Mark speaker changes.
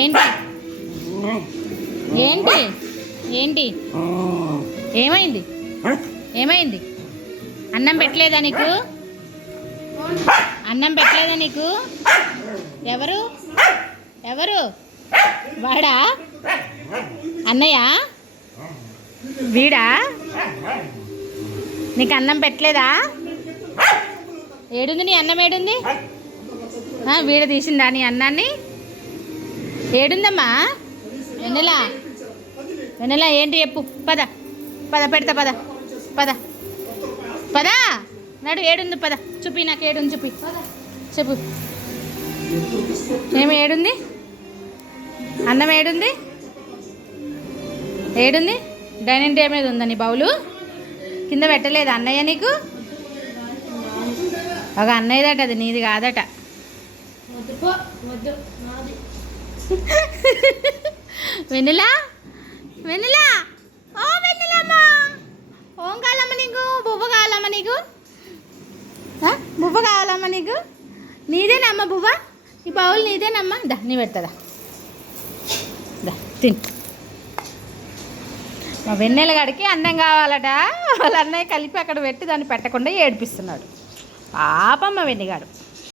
Speaker 1: ఏంటి? ఏంటి? ఏంటి? ఏమైంది? ఏమైంది? అన్నం పెట్టలేదా నీకు? అన్నం పెట్టలేదా నీకు? ఎవరు? ఎవరు? వాడా? అన్నయ్య? వీడా? నీకు అన్నం పెట్టలేదా? ఏడుంది నీ అన్నం ఏడుంది? వీడ తీసిందా నీ అన్నాన్ని? ఏడుందమ్మా? వెన్నెలా? వెన్నెలా? ఏంటి చెప్పు. పద. పద పెడతా పద. పద. పద. నడు ఏడుంది పద. చూపి నాకు ఏడుంది చూపి. చెప్పు. ఏమి ఏడుంది? అన్నం ఏడుంది? ఏడుంది? డైనింగ్ టేబుల్ మీద ఉందా నీ బౌలు? కింద పెట్టలేదు అన్నయ్య నీకు? ఒక అన్నయ్యదట అది నీది కాదట.
Speaker 2: వెన్నెల? వెన్నెల?
Speaker 1: వెన్నెలా వెన్నెలా ఓ వెన్నెలమ్మ! ఓం కావాలమ్మ నీకు? బువ్వ కావాలమ్మ నీకు? బువ్వ కావాలమ్మ నీకు? నీదేనమ్మ బువ్వ? ఈ బౌల్ నీదేనమ్మ? దా నీ పెడతదా? దా తిన్. మా వెన్నెల గడికి అన్నం కావాలట. వాళ్ళ అన్నయ్య కలిపి అక్కడ పెట్టి దాన్ని పెట్టకుండా ఏడిపిస్తున్నాడు. పాపమ్మ వెన్నెగాడు.